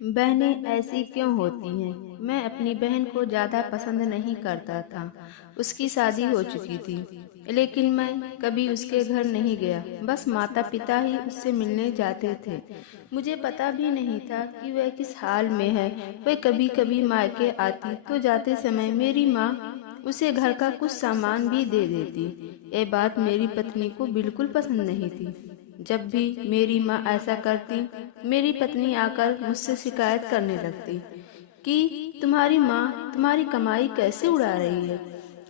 बहनें ऐसी क्यों होती हैं? मैं अपनी बहन को ज्यादा पसंद नहीं करता था। उसकी शादी हो चुकी थी, लेकिन मैं कभी उसके घर नहीं गया। बस माता पिता ही उससे मिलने जाते थे। मुझे पता भी नहीं था कि वह किस हाल में है। वह कभी कभी मायके आती तो जाते समय मेरी माँ उसे घर का कुछ सामान भी दे देती। यह बात मेरी पत्नी को बिल्कुल पसंद नहीं थी। जब भी मेरी माँ ऐसा करती, मेरी पत्नी आकर मुझसे शिकायत करने लगती कि तुम्हारी माँ तुम्हारी कमाई कैसे उड़ा रही है।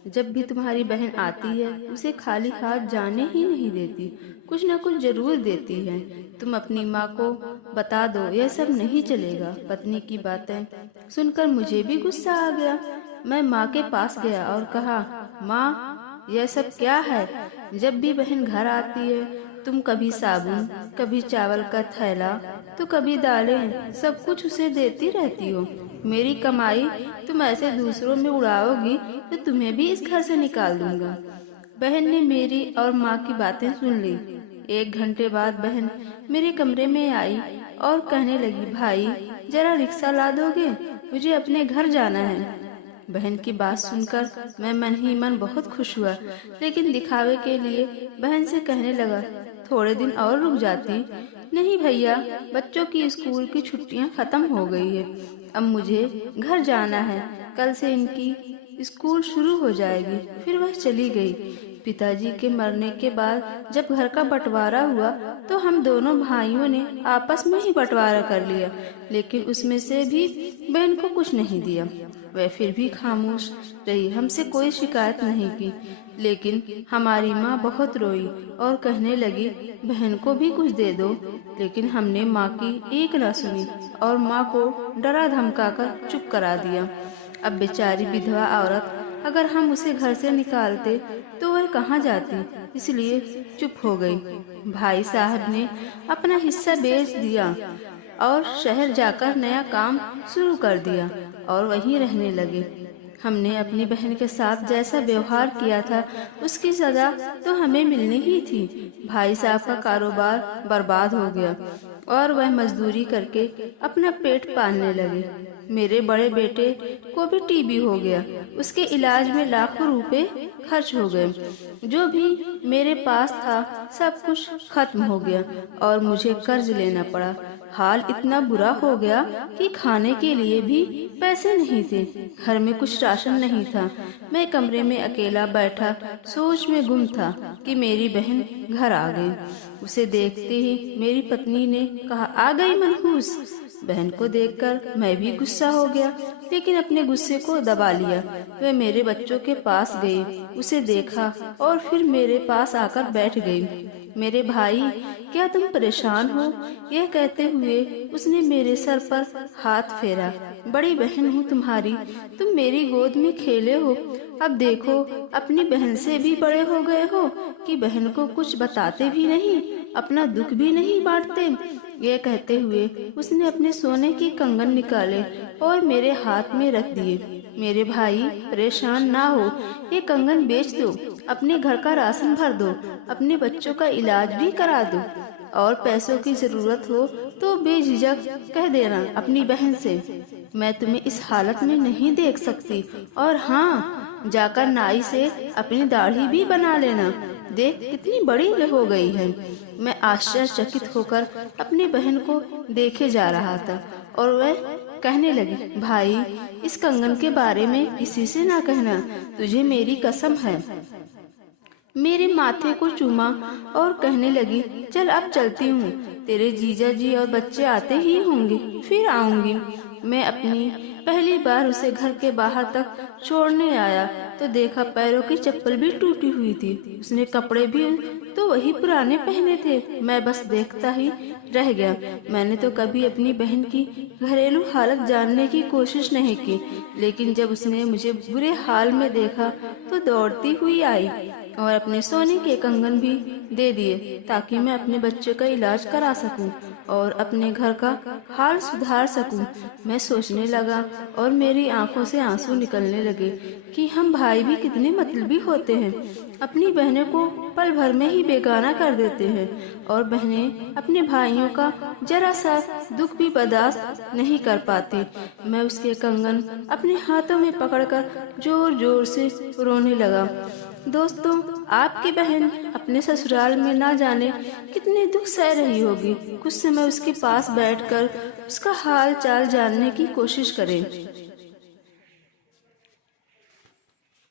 जब भी तुम्हारी बहन आती है उसे खाली हाथ जाने ही नहीं देती, कुछ न कुछ जरूर देती है। तुम अपनी माँ को बता दो, यह सब नहीं चलेगा। पत्नी की बातें सुनकर मुझे भी गुस्सा आ गया। मैं माँ के पास गया और कहा, माँ यह सब क्या है? जब भी बहन घर आती है तुम कभी साबुन, कभी चावल का थैला, तो कभी दालें, सब कुछ उसे देती रहती हो। मेरी कमाई तुम ऐसे दूसरों में उड़ाओगी तो तुम्हें भी इस घर से निकाल दूंगा। बहन ने मेरी और माँ की बातें सुन ली। 1 घंटे बाद बहन मेरे कमरे में आई और कहने लगी, भाई जरा रिक्शा ला दोगे, मुझे अपने घर जाना है। बहन की बात सुनकर मैं मन ही मन बहुत खुश हुआ, लेकिन दिखावे के लिए बहन से कहने लगा, थोड़े दिन और रुक जाती। नहीं भैया, बच्चों की स्कूल की छुट्टियां खत्म हो गई है, अब मुझे घर जाना है। कल से इनकी स्कूल शुरू हो जाएगी। फिर वह चली गई। पिताजी के मरने के बाद जब घर का बंटवारा हुआ तो हम दोनों भाइयों ने आपस में ही बंटवारा कर लिया, लेकिन उसमें से भी बहन को कुछ नहीं दिया। वह फिर भी खामोश रही, हमसे कोई शिकायत नहीं की। लेकिन हमारी माँ बहुत रोई और कहने लगी, बहन को भी कुछ दे दो। लेकिन हमने माँ की एक न सुनी और माँ को डरा धमका कर चुप करा दिया। अब बेचारी विधवा औरत, अगर हम उसे घर से निकालते तो वह कहाँ जाती, इसलिए चुप हो गई। भाई साहब ने अपना हिस्सा बेच दिया और शहर जाकर नया काम शुरू कर दिया और वहीं रहने लगे। हमने अपनी बहन के साथ जैसा व्यवहार किया था उसकी सजा तो हमें मिलनी ही थी। भाई साहब का कारोबार बर्बाद हो गया और वह मजदूरी करके अपना पेट पालने लगे। मेरे बड़े बेटे को भी टीबी हो गया, उसके इलाज में लाखों रुपए खर्च हो गए। जो भी मेरे पास था सब कुछ खत्म हो गया और मुझे कर्ज लेना पड़ा। हाल इतना बुरा हो गया कि खाने के लिए भी पैसे नहीं थे। घर में कुछ राशन नहीं था। मैं कमरे में अकेला बैठा सोच में गुम था कि मेरी बहन घर आ गई। उसे देखते ही मेरी पत्नी ने कहा, आ गई मनहूस। बहन को देखकर मैं भी गुस्सा हो गया, लेकिन अपने गुस्से को दबा लिया। वह मेरे बच्चों के पास गई, उसे देखा और फिर मेरे पास आकर बैठ गई। मेरे भाई, क्या तुम परेशान हो? यह कहते हुए उसने मेरे सर पर हाथ फेरा। बड़ी बहन हूँ तुम्हारी, तुम मेरी गोद में खेले हो। अब देखो, अपनी बहन से भी बड़े हो गए हो कि बहन को कुछ बताते भी नहीं, अपना दुख भी नहीं बांटते। यह कहते हुए उसने अपने सोने की कंगन निकाले और मेरे हाथ में रख दिए। मेरे भाई, परेशान ना हो, ये कंगन बेच दो, अपने घर का राशन भर दो, अपने बच्चों का इलाज भी करा दो और पैसों की जरूरत हो तो बेझिझक कह देना अपनी बहन से, मैं तुम्हें इस हालत में नहीं देख सकती। और हाँ, जाकर नाई से अपनी दाढ़ी भी बना लेना, देख कितनी बड़ी हो गई है। मैं आश्चर्यचकित होकर अपनी बहन को देखे जा रहा था और वह कहने लगी, भाई इस कंगन के बारे में किसी से ना कहना, तुझे मेरी कसम है। मेरे माथे को चूमा और कहने लगी, चल अब चलती हूँ, तेरे जीजा जी और बच्चे आते ही होंगे, फिर आऊंगी। मैं अपनी पहली बार उसे घर के बाहर तक छोड़ने आया तो देखा पैरों की चप्पल भी टूटी हुई थी। उसने कपड़े भी तो वही पुराने पहने थे। मैं बस देखता ही रह गया। मैंने तो कभी अपनी बहन की घरेलू हालत जानने की कोशिश नहीं की, लेकिन जब उसने मुझे बुरे हाल में देखा तो दौड़ती हुई आई और अपने सोने के कंगन भी दे दिए ताकि मैं अपने बच्चे का इलाज करा सकूं। और अपने घर का हाल सुधार सकूं। मैं सोचने लगा और मेरी आंखों से आंसू निकलने लगे कि हम भाई भी कितने मतलबी होते हैं। अपनी बहनों को पल भर में ही बेगाना कर देते हैं और बहनें अपने भाइयों का जरा सा दुख भी बर्दाश्त नहीं कर पाती। मैं उसके कंगन अपने हाथों में पकड़कर जोर जोर से रोने लगा। दोस्तों, आपकी बहन अपने ससुराल में ना जाने कितने दुख सह रही होगी। कुछ समय उसके पास बैठकर उसका हाल चाल जानने की कोशिश करें।